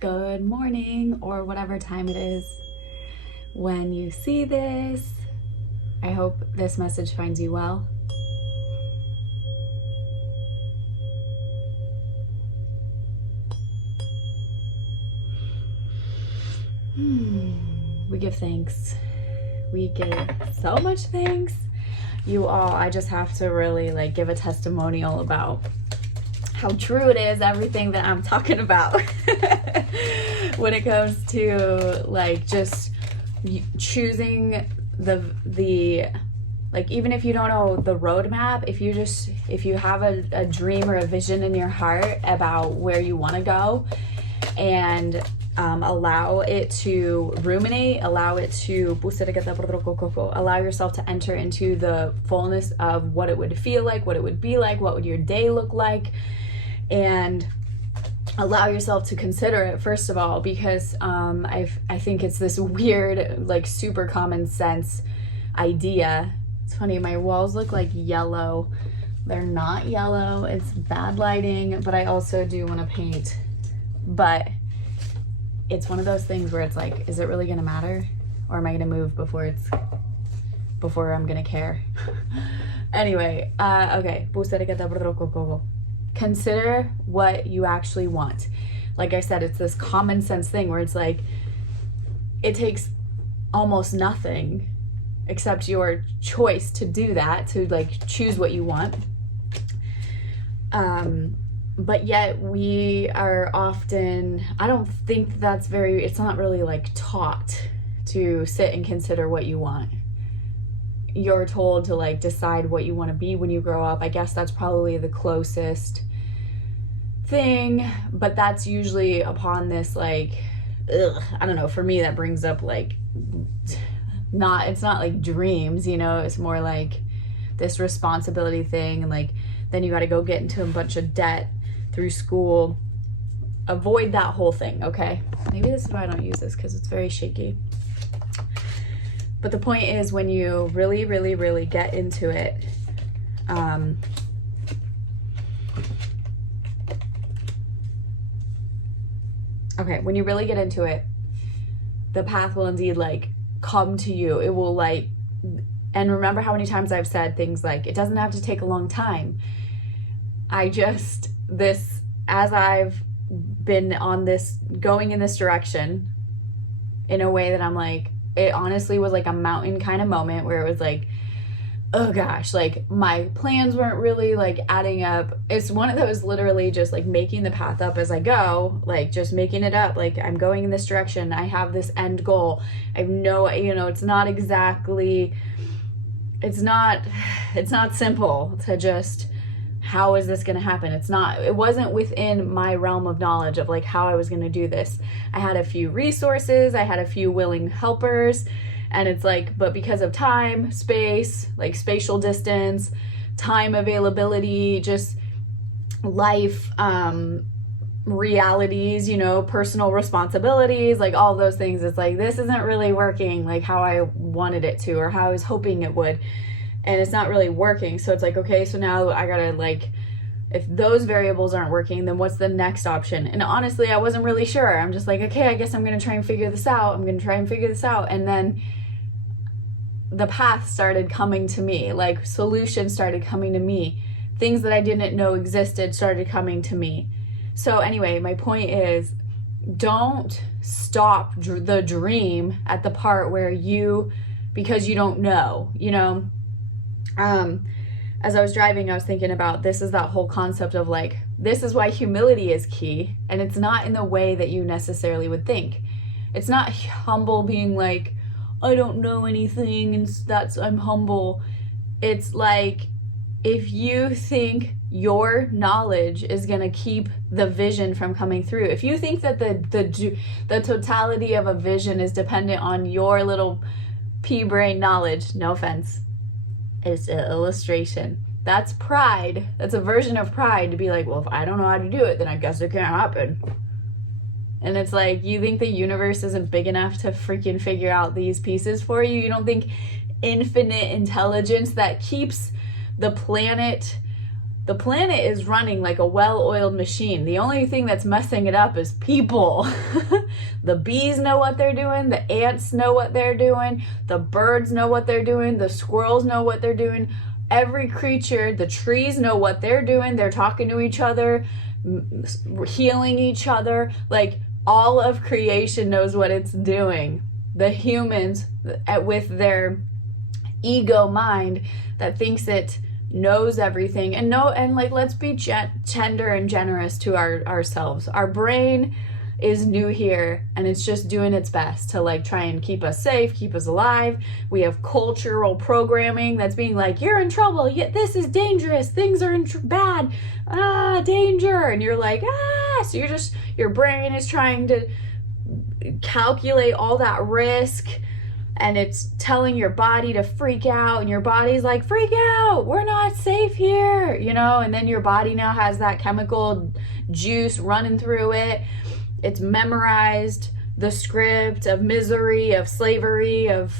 good morning, or whatever time it is when you see this. I hope this message finds you well. We give thanks. We give so much thanks. You all, I just have to really like give a testimonial about how true it is, everything that I'm talking about when it comes to like just choosing the like, even if you don't know the roadmap, if you have a dream or a vision in your heart about where you want to go, and allow it to ruminate, allow yourself to enter into the fullness of what it would feel like, what it would be like, what would your day look like, and allow yourself to consider it, first of all, because I think it's this weird, like super common sense idea. It's funny, my walls look like yellow. They're not yellow, it's bad lighting, but I also do want to paint. But it's one of those things where it's like, is it really gonna matter? Or am I gonna move before I'm gonna care? Anyway, okay. Consider what you actually want. Like I said, it's this common sense thing where it's like, it takes almost nothing except your choice to do that, to like choose what you want. But yet we are often, I don't think that's it's not really like taught to sit and consider what you want. You're told to like decide what you want to be when you grow up. I guess that's probably the closest thing, but that's usually upon this like, I don't know, for me that brings up like, it's not like dreams, you know, it's more like this responsibility thing, and like then you got to go get into a bunch of debt through school. Avoid that whole thing, okay? Maybe this is why I don't use this, because it's very shaky. But the point is, when you really, really, really get into it, when you really get into it, the path will indeed like come to you. It will like, and remember how many times I've said things like, it doesn't have to take a long time. As I've been on this, going in this direction in a way that I'm like, it honestly was like a mountain kind of moment where it was like, oh gosh, like my plans weren't really like adding up. It's one of those literally just like making the path up as I go, like just making it up. Like I'm going in this direction. I have this end goal. I have no, it's not simple to just, how is this going to happen? It wasn't within my realm of knowledge of like how I was going to do this. I had a few resources, I had a few willing helpers, and it's like, but because of time, space, like spatial distance, time availability, just life, realities, personal responsibilities, like all those things, it's like, this isn't really working like how I wanted it to, or how I was hoping it would. And it's not really working. So it's like, okay, so now I gotta like, if those variables aren't working, then what's the next option? And honestly, I wasn't really sure. I'm just like, okay, I guess I'm gonna try and figure this out. And then the path started coming to me, like solutions started coming to me. Things that I didn't know existed started coming to me. So anyway, my point is, don't stop the dream at the part where because you don't know, as I was driving, I was thinking about, this is that whole concept of like, this is why humility is key. And it's not in the way that you necessarily would think. It's not humble being like, I don't know anything and I'm humble. It's like, if you think your knowledge is going to keep the vision from coming through, if you think that the totality of a vision is dependent on your little pea brain knowledge, no offense, it's an illustration. That's pride. That's a version of pride, to be like, well, if I don't know how to do it, then I guess it can't happen. And it's like, you think the universe isn't big enough to freaking figure out these pieces for you? You don't think infinite intelligence that keeps the planet, The planet is running like a well-oiled machine. The only thing that's messing it up is people. The bees know what they're doing. The ants know what they're doing. The birds know what they're doing. The squirrels know what they're doing. Every creature, the trees know what they're doing. They're talking to each other, healing each other. Like, all of creation knows what it's doing. The humans, with their ego mind that thinks it knows everything, and like, let's be tender and generous to ourselves. Our brain is new here, and it's just doing its best to like try and keep us safe, keep us alive. We have cultural programming that's being like, you're in trouble, this is dangerous, things are bad, danger, and you're like, so your brain is trying to calculate all that risk, and it's telling your body to freak out, and your body's like, freak out, we're not safe here, and then your body now has that chemical juice running through it. It's memorized the script of misery, of slavery, of,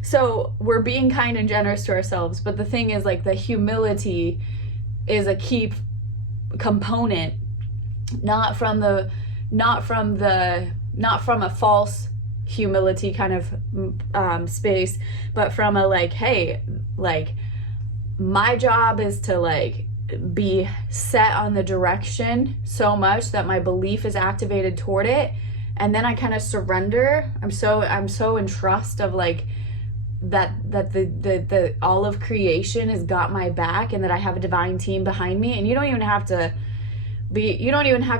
So we're being kind and generous to ourselves. But the thing is, like, the humility is a key component, not from a false humility kind of space, but from a like, hey, like, my job is to like be set on the direction so much that my belief is activated toward it, and then I kind of surrender. I'm so in trust of like that the all of creation has got my back, and that I have a divine team behind me. And you don't even have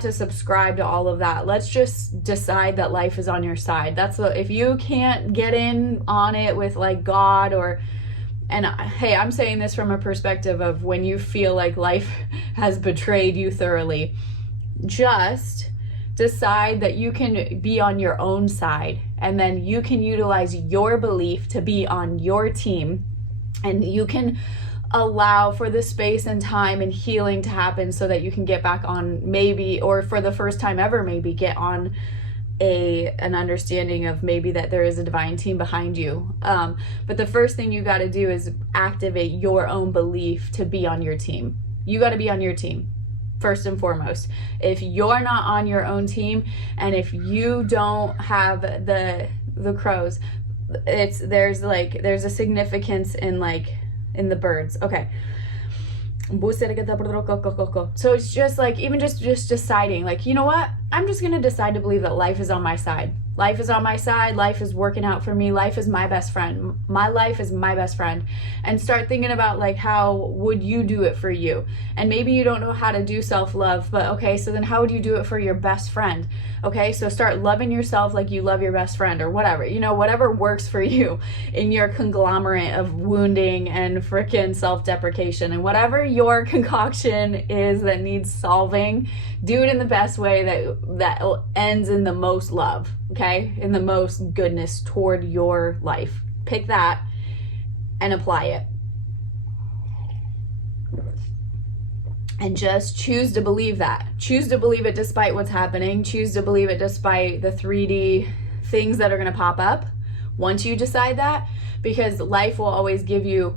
to subscribe to all of that. Let's just decide that life is on your side. If you can't get in on it with like God and hey, I'm saying this from a perspective of when you feel like life has betrayed you thoroughly, just decide that you can be on your own side, and then you can utilize your belief to be on your team, and you can allow for the space and time and healing to happen so that you can get back on, maybe, or for the first time ever, maybe get on an understanding of maybe that there is a divine team behind you. But the first thing you got to do is activate your own belief to be on your team. You got to be on your team first and foremost. If you're not on your own team, and if you don't have the crows, there's a significance in the birds. Okay. So it's just like, even just deciding, like, you know what? I'm just going to decide to believe that life is on my side. Life is on my side. Life is working out for me. Life is my best friend. My life is my best friend. And start thinking about like, how would you do it for you? And maybe you don't know how to do self-love, but okay, so then how would you do it for your best friend? Okay, so start loving yourself like you love your best friend, or whatever, whatever works for you in your conglomerate of wounding and freaking self-deprecation, and whatever your concoction is that needs solving, do it in the best way that ends in the most love, okay? In the most goodness toward your life. Pick that and apply it. And just choose to believe that. Choose to believe it despite what's happening. Choose to believe it despite the 3D things that are going to pop up once you decide that, because life will always give you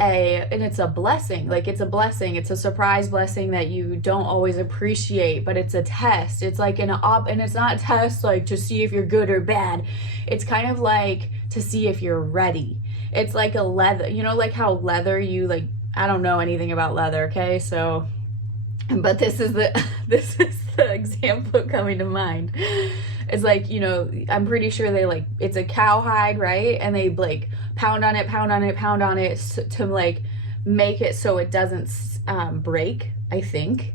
and it's a blessing. Like, it's a blessing. It's a surprise blessing that you don't always appreciate, but it's a test. It's like and it's not a test like to see if you're good or bad. It's kind of like to see if you're ready. It's like a leather, like how leather, I don't know anything about leather, okay? So, but this is the example coming to mind. It's like, I'm pretty sure they it's a cowhide, right? And they pound on it to like make it so it doesn't break, I think.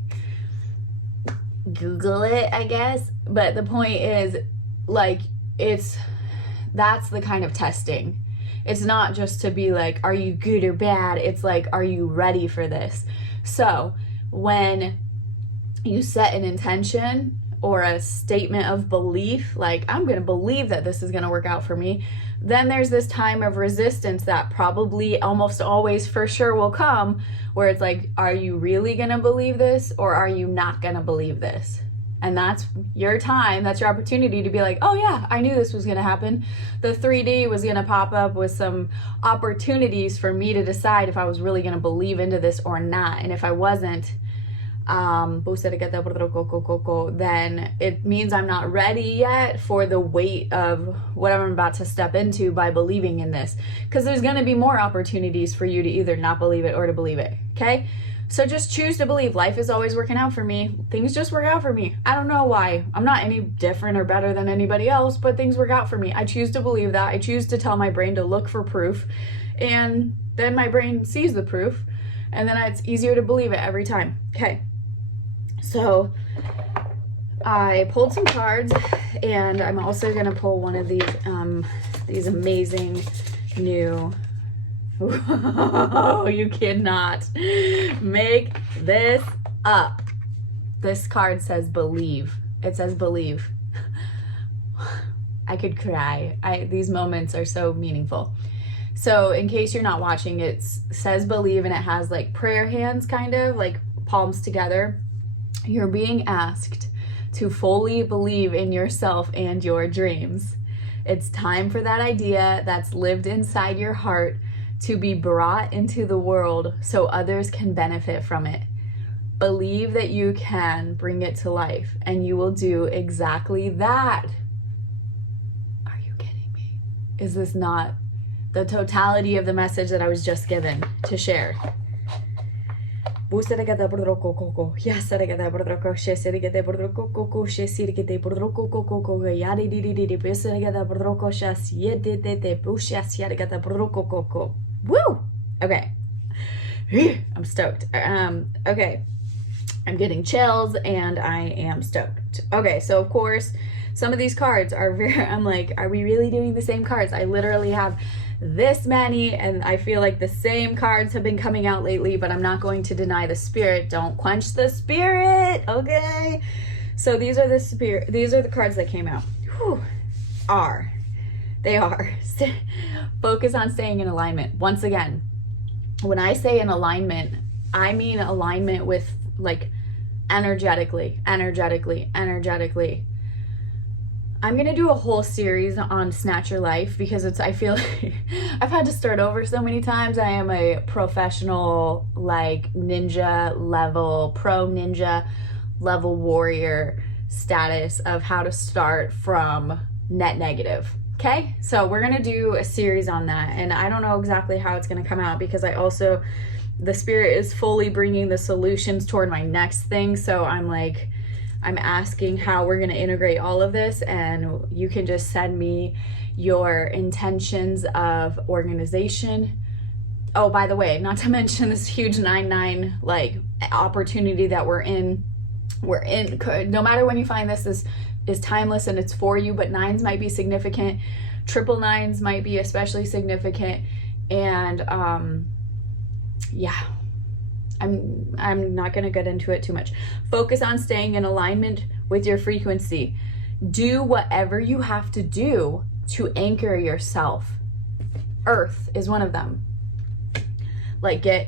Google it, I guess. But the point is, that's the kind of testing. It's not just to be like, are you good or bad? It's like, are you ready for this? So when you set an intention or a statement of belief, like, I'm going to believe that this is going to work out for me, then there's this time of resistance that probably almost always for sure will come, where it's like, are you really going to believe this, or are you not going to believe this? And that's your time, that's your opportunity to be like, oh yeah, I knew this was gonna happen. The 3D was gonna pop up with some opportunities for me to decide if I was really gonna believe into this or not. And if I wasn't, then it means I'm not ready yet for the weight of what I'm about to step into by believing in this. Because there's gonna be more opportunities for you to either not believe it or to believe it, okay? So just choose to believe. Life is always working out for me. Things just work out for me. I don't know why. I'm not any different or better than anybody else, but things work out for me. I choose to believe that. I choose to tell my brain to look for proof, and then my brain sees the proof, and then it's easier to believe it every time. Okay. So I pulled some cards, and I'm also gonna pull one of these amazing new. Oh, you cannot make this up. This card says believe. It says believe. I could cry. These moments are so meaningful. So in case you're not watching, it says believe, and it has like prayer hands, kind of like palms together. You're being asked to fully believe in yourself and your dreams. It's time for that idea that's lived inside your heart to be brought into the world so others can benefit from it. Believe that you can bring it to life, and you will do exactly that. Are you kidding me? Is this not the totality of the message that I was just given to share? Woo! Okay. I'm stoked. Okay. I'm getting chills, and I am stoked. Okay, so of course, some of these cards are I'm like, are we really doing the same cards? I literally have this many, and I feel like the same cards have been coming out lately, but I'm not going to deny the spirit. Don't quench the spirit, okay? So these are the cards that came out. Whew. They are. Focus on staying in alignment. Once again, when I say in alignment, I mean alignment with like energetically. I'm going to do a whole series on Snatch Your Life, because I feel like I've had to start over so many times. I am a professional, like ninja level, pro ninja level warrior status of how to start from net negative. Okay, so we're gonna do a series on that, and I don't know exactly how it's gonna come out, because the spirit is fully bringing the solutions toward my next thing. So I'm asking how we're gonna integrate all of this, and you can just send me your intentions of organization. Oh, by the way, not to mention this huge 9/9 like opportunity that we're in. No matter when you find this is timeless, and it's for you, but 9s might be significant. 999s might be especially significant. And yeah, I'm not going to get into it too much. Focus on staying in alignment with your frequency. Do whatever you have to do to anchor yourself. Earth is one of them.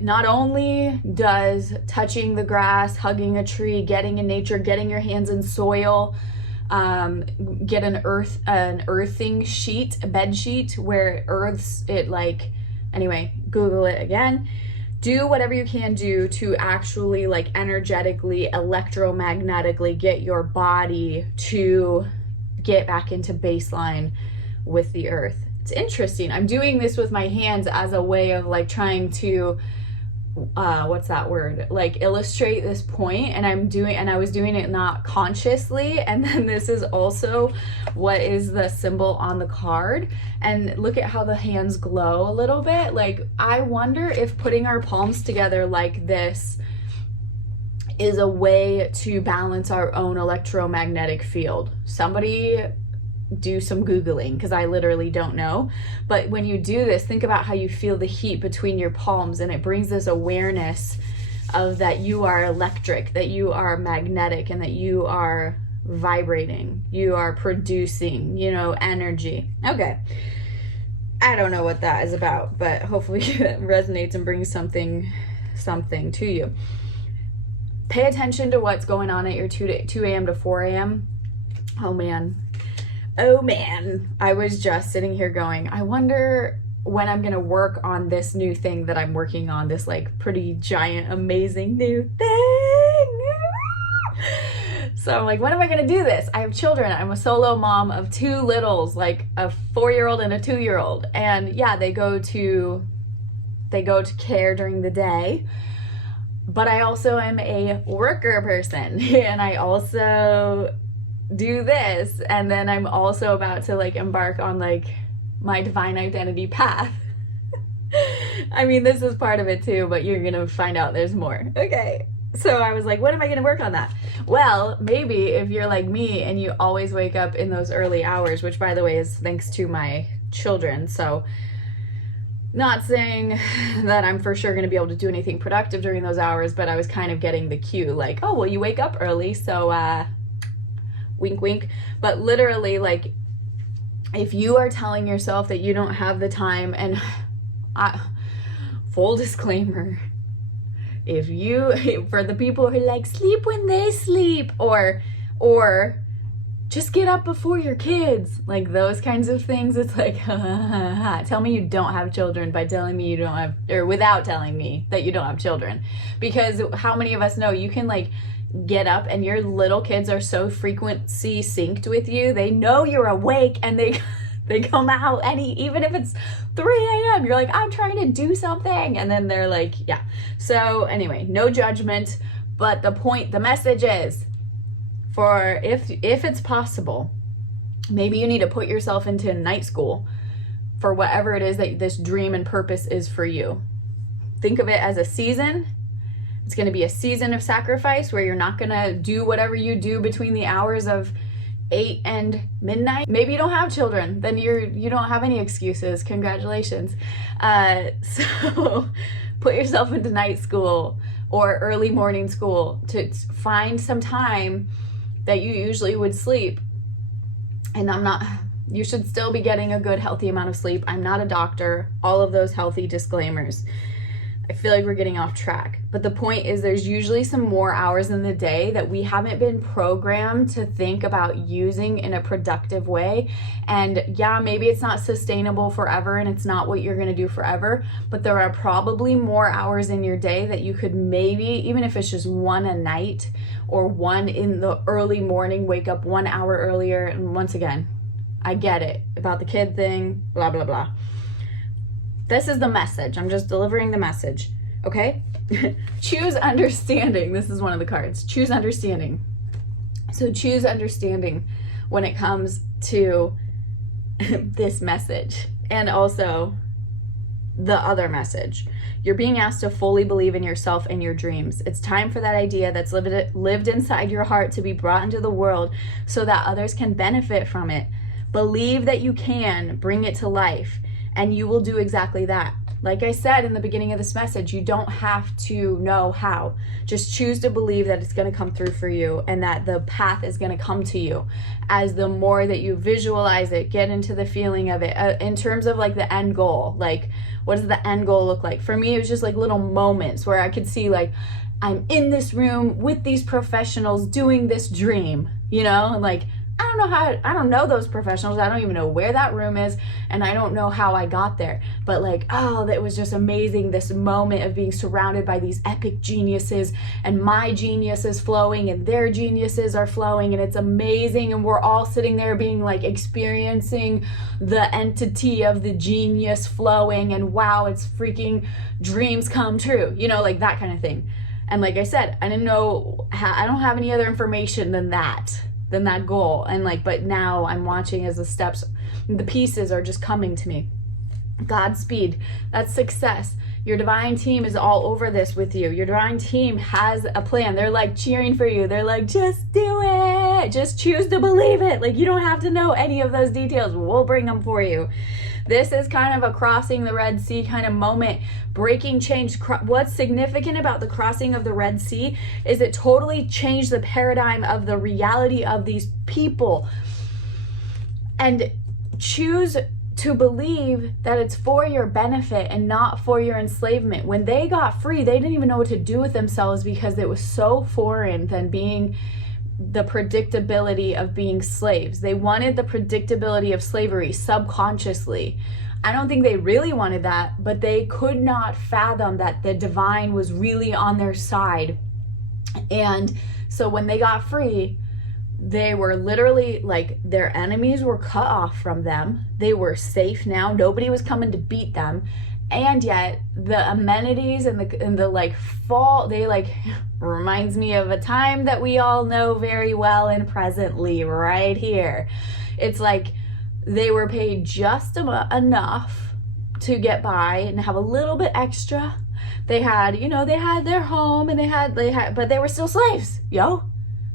Not only does touching the grass, hugging a tree, getting in nature, getting your hands in soil, get an earthing sheet, a bed sheet where it earths it, anyway, Google it again. Do whatever you can do to actually energetically, electromagnetically get your body to get back into baseline with the earth. It's interesting. I'm doing this with my hands as a way of trying to what's that word, illustrate this point, and I was doing it not consciously, and then this is also what is the symbol on the card, and look at how the hands glow a little bit. I wonder if putting our palms together like this is a way to balance our own electromagnetic field. Somebody do some Googling, because I literally don't know. But when you do this, think about how you feel the heat between your palms, and it brings this awareness of that you are electric, that you are magnetic, and that you are vibrating, you are producing, energy. Okay, I don't know what that is about, but hopefully that resonates and brings something to you. pay attention to what's going on at your 2 a.m. to 4 a.m. Oh man, I was just sitting here going, I wonder when I'm gonna work on this new thing that I'm working on, this like pretty giant, amazing new thing. So I'm like, when am I gonna do this? I have children. I'm a solo mom of 2 littles, like a 4-year-old and a 2-year-old. And yeah, they go to care during the day. But I also am a worker person, and I also do this, and then I'm also about to like embark on like my divine identity path. I mean, this is part of it too, but you're gonna find out there's more. Okay, so I was like, when am I gonna work on that? Well, maybe if you're like me and you always wake up in those early hours, which by the way is thanks to my children, so not saying that I'm for sure going to be able to do anything productive during those hours, but I was kind of getting the cue like, oh, well, you wake up early, so wink, wink. But literally, like, if you are telling yourself that you don't have the time, and full disclaimer, for the people who like sleep when they sleep, or just get up before your kids, like those kinds of things, it's like, tell me you don't have children by telling me you don't have, or without telling me that you don't have children. Because how many of us know you can like get up and your little kids are so frequency synced with you, they know you're awake, and they come out, and even if it's 3 a.m., you're like, I'm trying to do something, and then they're like, yeah. So anyway, no judgment, but the message is, for if it's possible, maybe you need to put yourself into night school for whatever it is that this dream and purpose is for you. Think of it as a season. It's going to be a season of sacrifice where you're not going to do whatever you do between the hours of 8 and midnight. Maybe you don't have children, then you don't have any excuses. Congratulations. So put yourself into night school or early morning school to find some time that you usually would sleep. And you should still be getting a good, healthy amount of sleep. I'm not a doctor. All of those healthy disclaimers. I feel like we're getting off track. But the point is, there's usually some more hours in the day that we haven't been programmed to think about using in a productive way. And yeah, maybe it's not sustainable forever and it's not what you're gonna do forever, but there are probably more hours in your day that you could maybe, even if it's just 1 a night or 1 in the early morning, wake up 1 hour earlier. And once again, I get it about the kid thing, blah, blah, blah. This is the message. I'm just delivering the message, okay? Choose understanding. This is one of the cards. Choose understanding. So choose understanding when it comes to this message, and also the other message. You're being asked to fully believe in yourself and your dreams. It's time for that idea that's lived inside your heart to be brought into the world so that others can benefit from it. Believe that you can bring it to life, and you will do exactly that. Like I said in the beginning of this message, you don't have to know how. Just choose to believe that it's going to come through for you, and that the path is going to come to you. As the more that you visualize it, get into the feeling of it, in terms of like the end goal. Like, what does the end goal look like? For me, it was just like little moments where I could see like, I'm in this room with these professionals doing this dream, you know, and like, I don't know those professionals. I don't even know where that room is, and I don't know how I got there. But like, oh, that was just amazing, this moment of being surrounded by these epic geniuses, and my genius is flowing and their geniuses are flowing, and it's amazing, and we're all sitting there being like experiencing the entity of the genius flowing, and wow, it's freaking dreams come true, you know, like that kind of thing. And like I said, I don't have any other information than that goal. And like, but now I'm watching as the pieces are just coming to me. Godspeed. That's success. Your divine team is all over this with you. Your divine team has a plan. They're like cheering for you. They're like, just do it. Just choose to believe it. Like, you don't have to know any of those details. We'll bring them for you. This is kind of a crossing the Red Sea kind of moment, breaking change. What's significant about the crossing of the Red Sea is it totally changed the paradigm of the reality of these people. And choose to believe that it's for your benefit and not for your enslavement. When they got free, they didn't even know what to do with themselves because it was so foreign than being the predictability of being slaves. They wanted the predictability of slavery subconsciously. I don't think they really wanted that, but they could not fathom that the divine was really on their side. And so when they got free, they were literally like, their enemies were cut off from them. They were safe now. Nobody was coming to beat them. And yet the amenities and the like fall, they like reminds me of a time that we all know very well and presently right here. It's like they were paid just enough to get by and have a little bit extra. They had, you know, they had their home and they had, but they were still slaves, yo.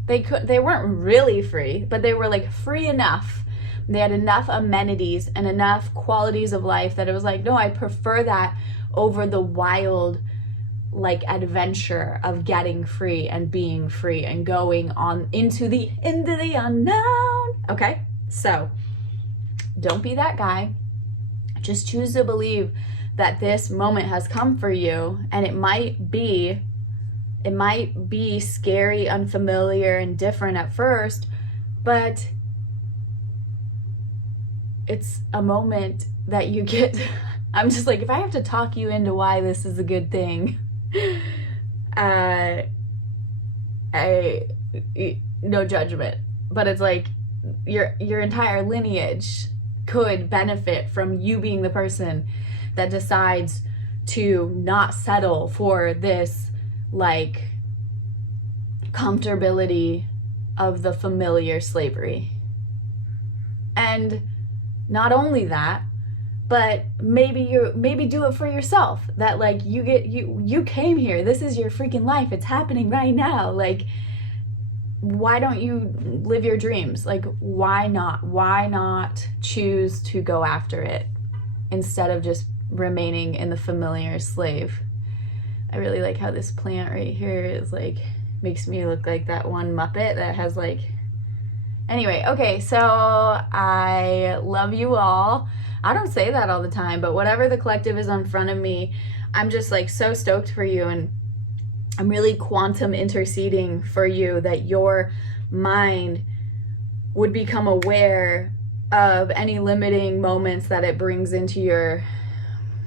They weren't really free, but they were like free enough. They had enough amenities and enough qualities of life that it was like, no, I prefer that over the wild, like, adventure of getting free and being free and going on into the unknown. Okay, so don't be that guy. Just choose to believe that this moment has come for you, and it might be scary, unfamiliar, and different at first, but it's a moment that you get. I'm just like, if I have to talk you into why this is a good thing, no judgment, but it's like your entire lineage could benefit from you being the person that decides to not settle for this, like, comfortability of the familiar slavery. And not only that, but maybe do it for yourself, that like you came here, this is your freaking life, it's happening right now. Like, why don't you live your dreams? Like, why not choose to go after it instead of just remaining in the familiar slave? I really like how this plant right here is like, makes me look like that one Muppet that has like, anyway, okay, so I love you all. I don't say that all the time, but whatever the collective is in front of me, I'm just like so stoked for you, and I'm really quantum interceding for you that your mind would become aware of any limiting moments that it brings into your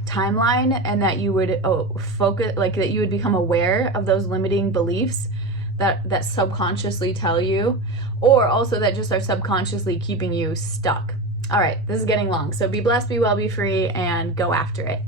timeline, and that you would focus, like that you would become aware of those limiting beliefs that subconsciously tell you, or also that just are subconsciously keeping you stuck. All right, this is getting long, so be blessed, be well, be free, and go after it.